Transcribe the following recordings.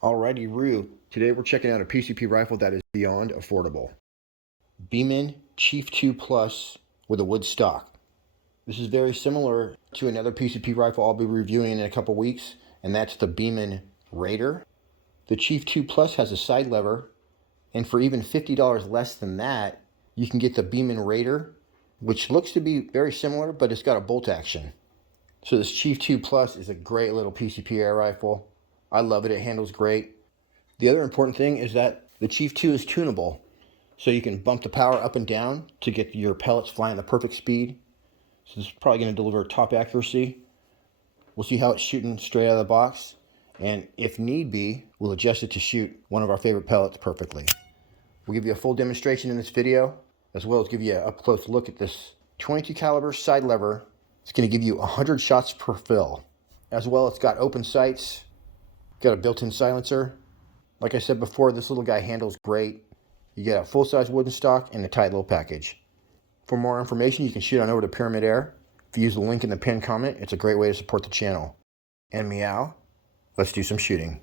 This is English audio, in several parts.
Alrighty, Roo. Today we're checking out a PCP rifle that is beyond affordable. Beeman Chief 2 Plus with a wood stock. This is very similar to another PCP rifle I'll be reviewing in a couple weeks, and that's the Beeman Raider. The Chief 2 Plus has a side lever, and for even $50 less than that, you can get the Beeman Raider, which looks to be very similar, but it's got a bolt action. So this Chief 2 Plus is a great little PCP air rifle. I love it. It handles great. The other important thing is that the Chief 2 is tunable. So you can bump the power up and down to get your pellets flying at the perfect speed. So this is probably going to deliver top accuracy. We'll see how it's shooting straight out of the box. And if need be, we'll adjust it to shoot one of our favorite pellets perfectly. We'll give you a full demonstration in this video, as well as give you an up-close look at this 22 caliber side lever. It's going to give you 100 shots per fill. As well, it's got open sights. Got a built-in silencer. Like I said before, this little guy handles great. You get a full-size wooden stock and a tight little package. For more information, you can shoot on over to Pyramid Air. If you use the link in the pinned comment, it's a great way to support the channel. And meow, let's do some shooting.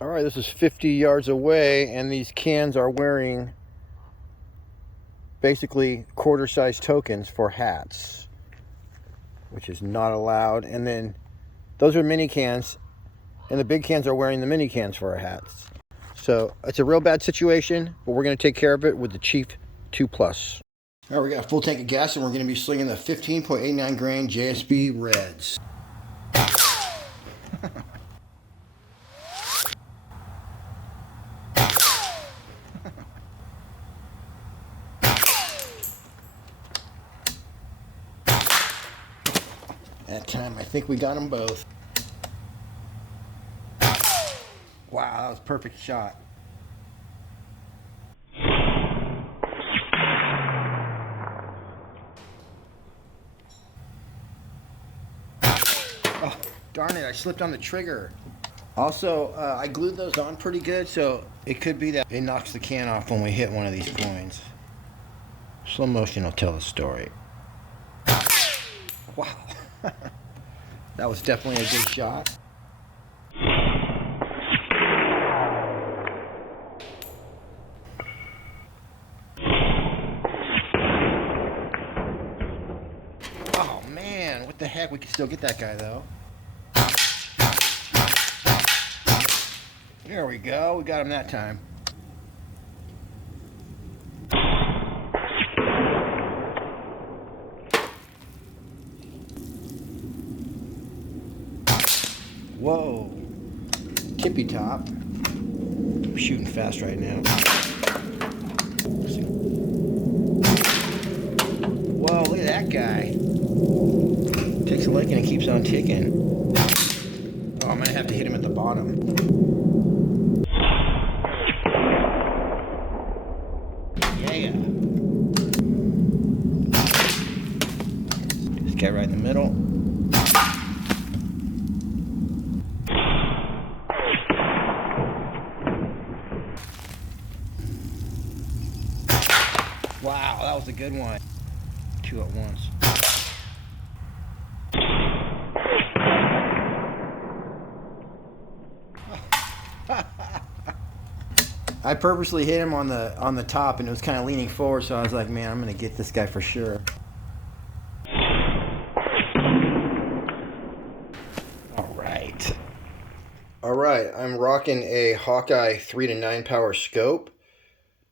All right, this is 50 yards away, and these cans are wearing basically quarter-size tokens for hats, which is not allowed. And then those are mini cans. And the big cans are wearing the mini cans for our hats. So it's a real bad situation, but we're going to take care of it with the Chief 2 Plus. All right, we got a full tank of gas, and we're going to be slinging the 15.89 grain JSB Reds. That time, I think we got them both. Wow, that was a perfect shot. Oh, darn it, I slipped on the trigger. Also, I glued those on pretty good, so it could be that it knocks the can off when we hit one of these coins. Slow motion will tell the story. Wow. That was definitely a good shot. Oh man, what the heck? We can still get that guy though. There we go. We got him that time. Whoa. Tippy top. I'm shooting fast right now. Whoa, look at that guy. Takes a lick and it keeps on ticking. Oh, I'm going to have to hit him at the bottom. Yeah. This guy right in the middle. Wow, that was a good one. Two at once. I purposely hit him on the top, and it was kind of leaning forward, so I was like, man, I'm gonna get this guy for sure. All right, I'm rocking a Hawkeye 3 to 9 power scope,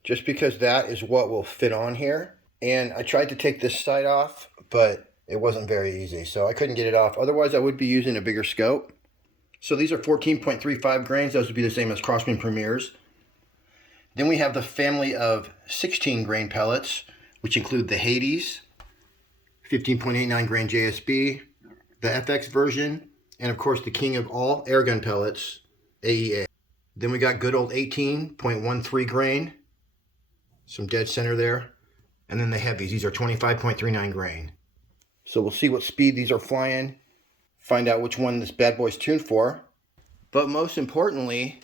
just because that is what will fit on here. And I tried to take this sight off, but it wasn't very easy, so I couldn't get it off. Otherwise, I would be using a bigger scope. So these are 14.35 grains. Those would be the same as Crossman Premiers. Then we have the family of 16 grain pellets, which include the Hades, 15.89 grain JSB, the FX version, and of course the king of all airgun pellets, AEA. Then we got good old 18.13 grain, some dead center there. And then the heavies, these are 25.39 grain. So we'll see what speed these are flying, find out which one this bad boy's tuned for. But most importantly,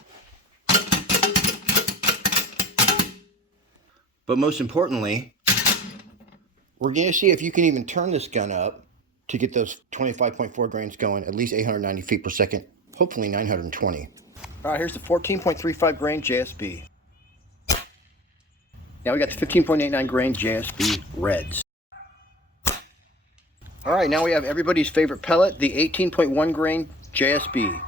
we're going to see if you can even turn this gun up to get those 25.4 grains going, at least 890 feet per second, hopefully 920. All right, here's the 14.35 grain JSB. Now we got the 15.89 grain JSB Reds. All right, now we have everybody's favorite pellet, the 18.1 grain JSB.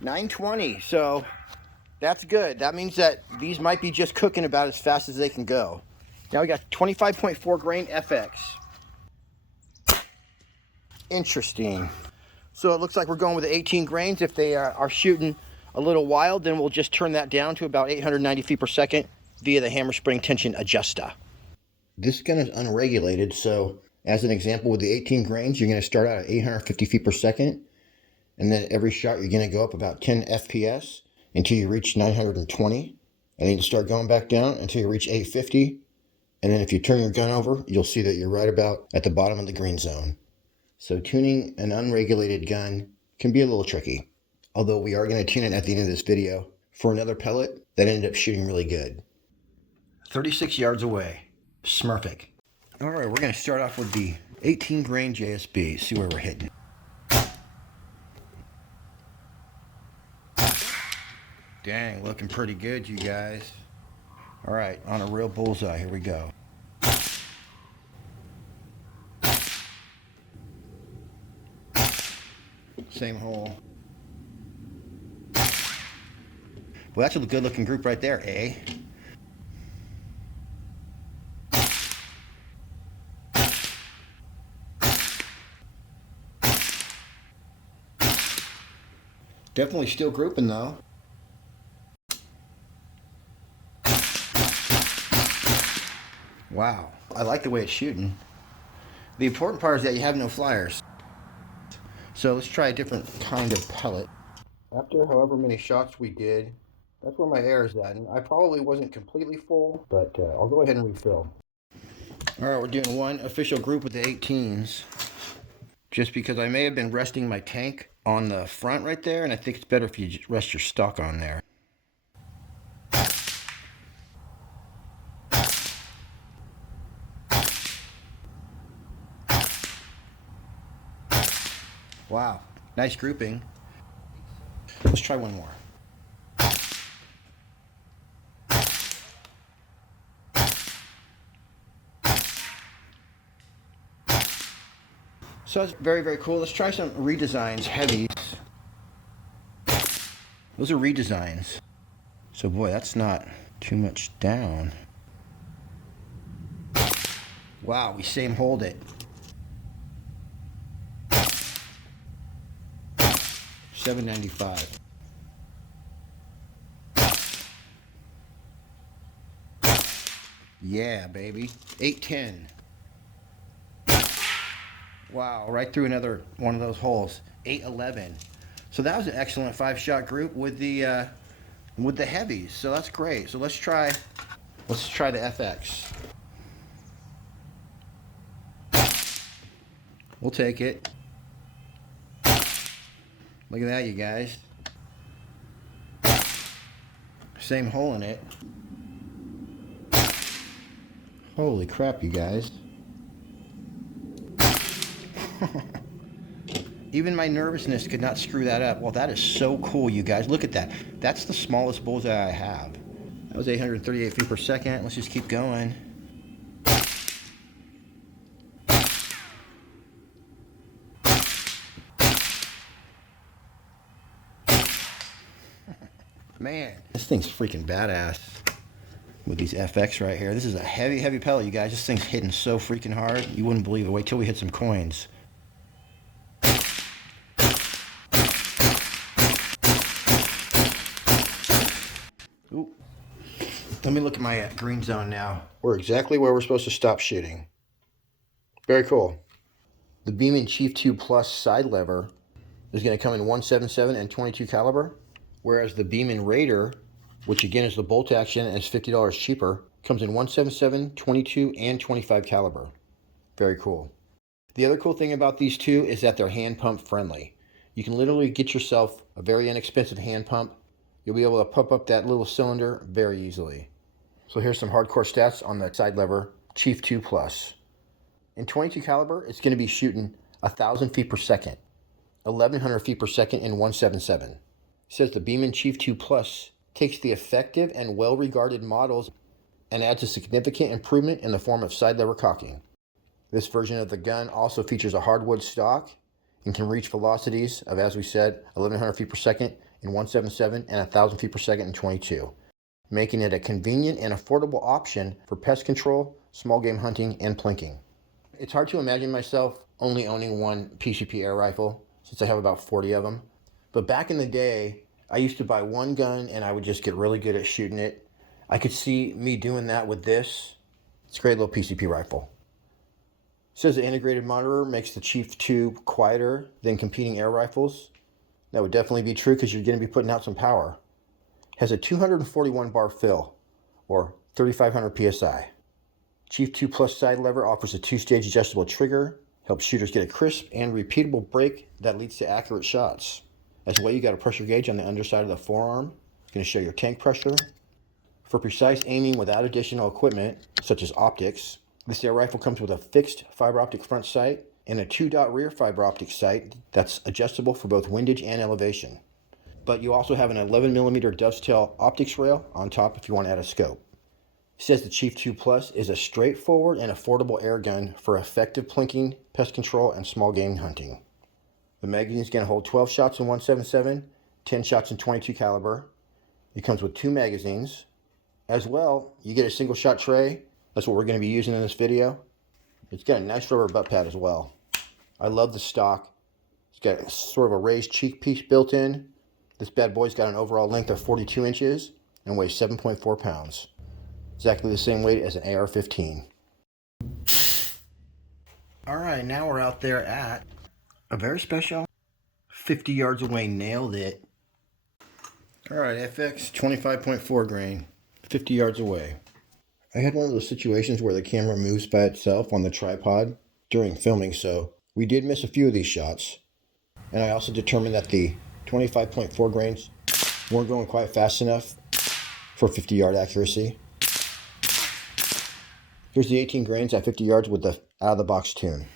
920, so that's good. That means that these might be just cooking about as fast as they can go. Now we got 25.4 grain FX. Interesting. So it looks like we're going with the 18 grains. If they are shooting a little wild, then we'll just turn that down to about 890 feet per second via the hammer spring tension adjuster. This gun is unregulated, so as an example with the 18 grains, you're going to start out at 850 feet per second, and then every shot you're going to go up about 10 FPS until you reach 920, and then you start going back down until you reach 850, and then if you turn your gun over, you'll see that you're right about at the bottom of the green zone. So tuning an unregulated gun can be a little tricky, although we are going to tune it at the end of this video for another pellet that ended up shooting really good. 36 yards away, Smurfik. All right, we're going to start off with the 18 grain JSB, see where we're hitting. Dang, looking pretty good, you guys. All right, on a real bullseye, here we go. Same hole. Well, that's a good looking group right there, eh? Definitely still grouping though. Wow, I like the way it's shooting. The important part is that you have no flyers. So let's try a different kind of pellet. After however many shots we did, that's where my air is at. And I probably wasn't completely full, but I'll go ahead and refill. All right, we're doing one official group with the 18s. Just because I may have been resting my tank on the front right there, and I think it's better if you just rest your stock on there. Wow, nice grouping. Let's try one more. So that's very, very cool. Let's try some redesigns, heavies. Those are redesigns. So boy, that's not too much down. Wow, we same hold it. 795. Yeah, baby. 810. Wow, right through another one of those holes. 811. So that was an excellent 5-shot group with the heavies. So that's great. So let's try the FX. We'll take it. Look at that, you guys. Same hole in it. Holy crap, you guys. Even my nervousness could not screw that up. Well, that is so cool, you guys. Look at that. That's the smallest bullseye I have. That was 838 feet per second. Let's just keep going. Man, this thing's freaking badass with these FX right here. This is a heavy, heavy pellet, you guys. This thing's hitting so freaking hard. You wouldn't believe it. Wait till we hit some coins. Ooh. Let me look at my green zone now. We're exactly where we're supposed to stop shooting. Very cool. The Beeman Chief 2 Plus side lever is going to come in 177 and 22 caliber. Whereas the Beeman Raider, which again is the bolt action and is $50 cheaper, comes in 177, 22, and 25 caliber. Very cool. The other cool thing about these two is that they're hand pump friendly. You can literally get yourself a very inexpensive hand pump. You'll be able to pump up that little cylinder very easily. So here's some hardcore stats on the side lever Chief 2 Plus. In 22 caliber, it's going to be shooting 1,000 feet per second. 1100 feet per second in 177. It says the Beeman Chief 2 Plus takes the effective and well-regarded models and adds a significant improvement in the form of side lever cocking. This version of the gun also features a hardwood stock and can reach velocities of, as we said, 1100 feet per second in 177 and 1000 feet per second in 22, making it a convenient and affordable option for pest control, small game hunting, and plinking. It's hard to imagine myself only owning one PCP air rifle, since I have about 40 of them. But back in the day, I used to buy one gun and I would just get really good at shooting it. I could see me doing that with this. It's a great little PCP rifle. It says the integrated monitor makes the Chief 2 quieter than competing air rifles. That would definitely be true because you're going to be putting out some power. It has a 241 bar fill, or 3500 psi. Chief 2 Plus side lever offers a 2-stage adjustable trigger, helps shooters get a crisp and repeatable break that leads to accurate shots. As well, you got a pressure gauge on the underside of the forearm. It's going to show your tank pressure. For precise aiming without additional equipment, such as optics, this air rifle comes with a fixed fiber optic front sight and a 2-dot rear fiber optic sight that's adjustable for both windage and elevation. But you also have an 11mm dovetail optics rail on top if you want to add a scope. It says the Chief 2 Plus is a straightforward and affordable air gun for effective plinking, pest control, and small game hunting. The magazine is going to hold 12 shots in 177, 10 shots in 22 caliber. It comes with 2 magazines. As well, you get a single shot tray. That's what we're going to be using in this video. It's got a nice rubber butt pad as well. I love the stock. It's got sort of a raised cheek piece built in. This bad boy's got an overall length of 42 inches and weighs 7.4 pounds. Exactly the same weight as an AR-15. Alright, now we're out there at a very special 50 yards away. Nailed it. Alright, FX 25.4 grain, 50 yards away. I had one of those situations where the camera moves by itself on the tripod during filming, so we did miss a few of these shots. And I also determined that the 25.4 grains weren't going quite fast enough for 50 yard accuracy. Here's the 18 grains at 50 yards with the out of the box tune.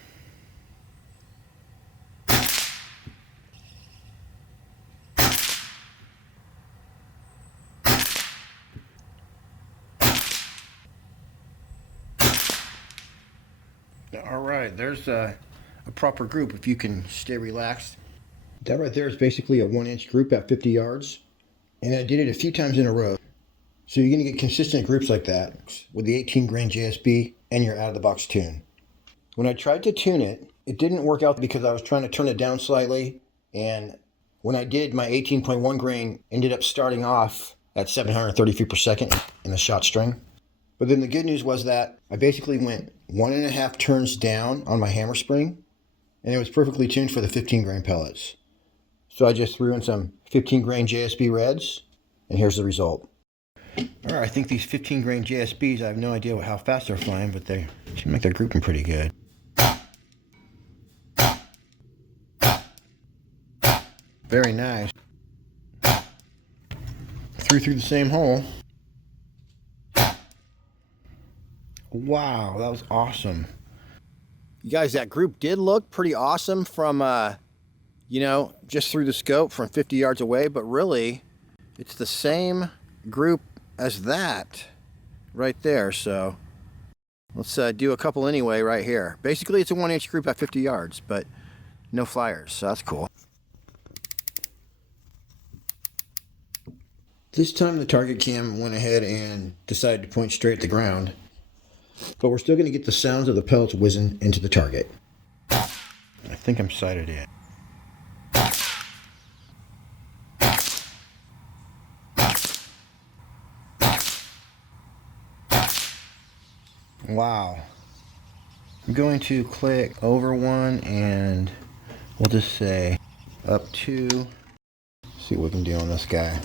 Alright, there's a proper group if you can stay relaxed. That right there is basically a 1-inch group at 50 yards. And I did it a few times in a row. So you're going to get consistent groups like that with the 18 grain JSB and your out of the box tune. When I tried to tune it, it didn't work out because I was trying to turn it down slightly. And when I did, my 18.1 grain ended up starting off at 730 feet per second in the shot string. But then the good news was that I basically went 1.5 turns down on my hammer spring, and it was perfectly tuned for the 15 grain pellets. So I just threw in some 15 grain JSB reds, and here's the result. All right, I think these 15 grain JSBs, I have no idea how fast they're flying, but they seem like they're grouping pretty good. Very nice. Threw through the same hole. Wow, that was awesome. You guys, that group did look pretty awesome from, just through the scope from 50 yards away, but really, it's the same group as that right there. So let's do a couple anyway right here. Basically, it's a 1-inch group at 50 yards, but no flyers, so that's cool. This time the target cam went ahead and decided to point straight at the ground. But we're still going to get the sounds of the pellets whizzing into the target. I think I'm sighted in. Wow. I'm going to click over one and we'll just say up 2. See what we can do on this guy.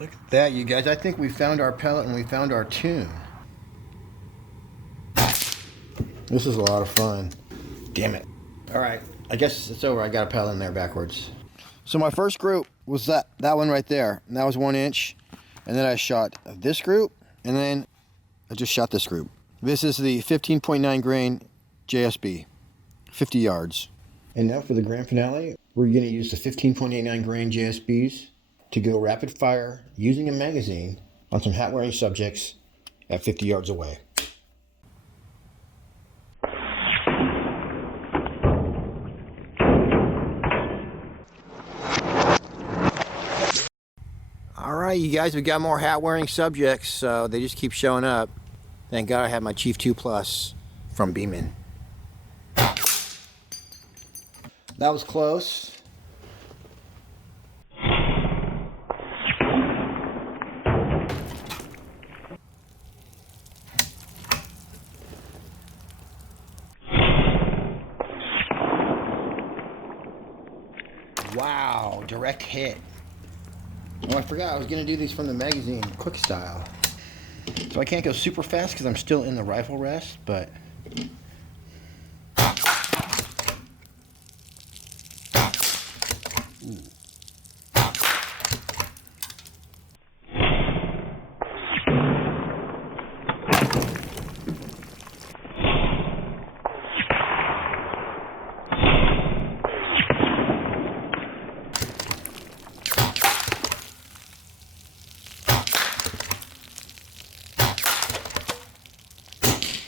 Look at that, you guys. I think we found our pellet and we found our tune. This is a lot of fun. Damn it. All right, I guess it's over. I got a pellet in there backwards. So my first group was that one right there. And that was 1 inch. And then I shot this group, And then I just shot this group. This is the 15.9 grain JSB, 50 yards. And now for the grand finale, we're going to use the 15.89 grain JSBs to go rapid fire using a magazine on some hat wearing subjects at 50 yards away. All right, you guys, we got more hat wearing subjects, so they just keep showing up. Thank God I have my Chief 2 Plus from Beeman. That was close. Wow, direct hit. Oh, I forgot I was gonna do these from the magazine, quick style. So I can't go super fast because I'm still in the rifle rest, but ooh.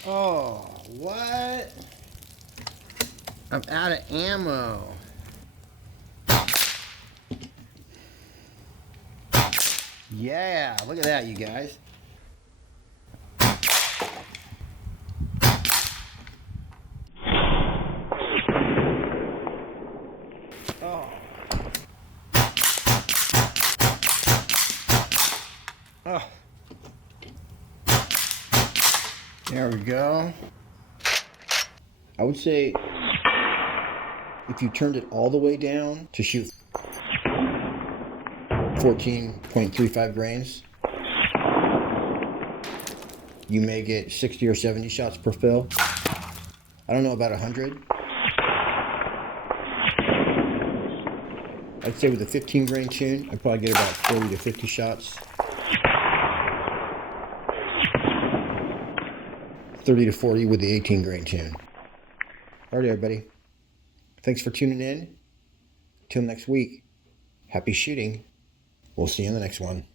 Oh, what? I'm out of ammo. Yeah, look at that, you guys. Oh. Oh. There we go. I would say if you turned it all the way down to shoot 14.35 grains, you may get 60 or 70 shots per fill. I don't know about 100. I'd say with a 15 grain tune, I'd probably get about 40 to 50 shots. 30 to 40 with the 18 grain tune. All right, everybody. Thanks for tuning in. Till next week, happy shooting. We'll see you in the next one.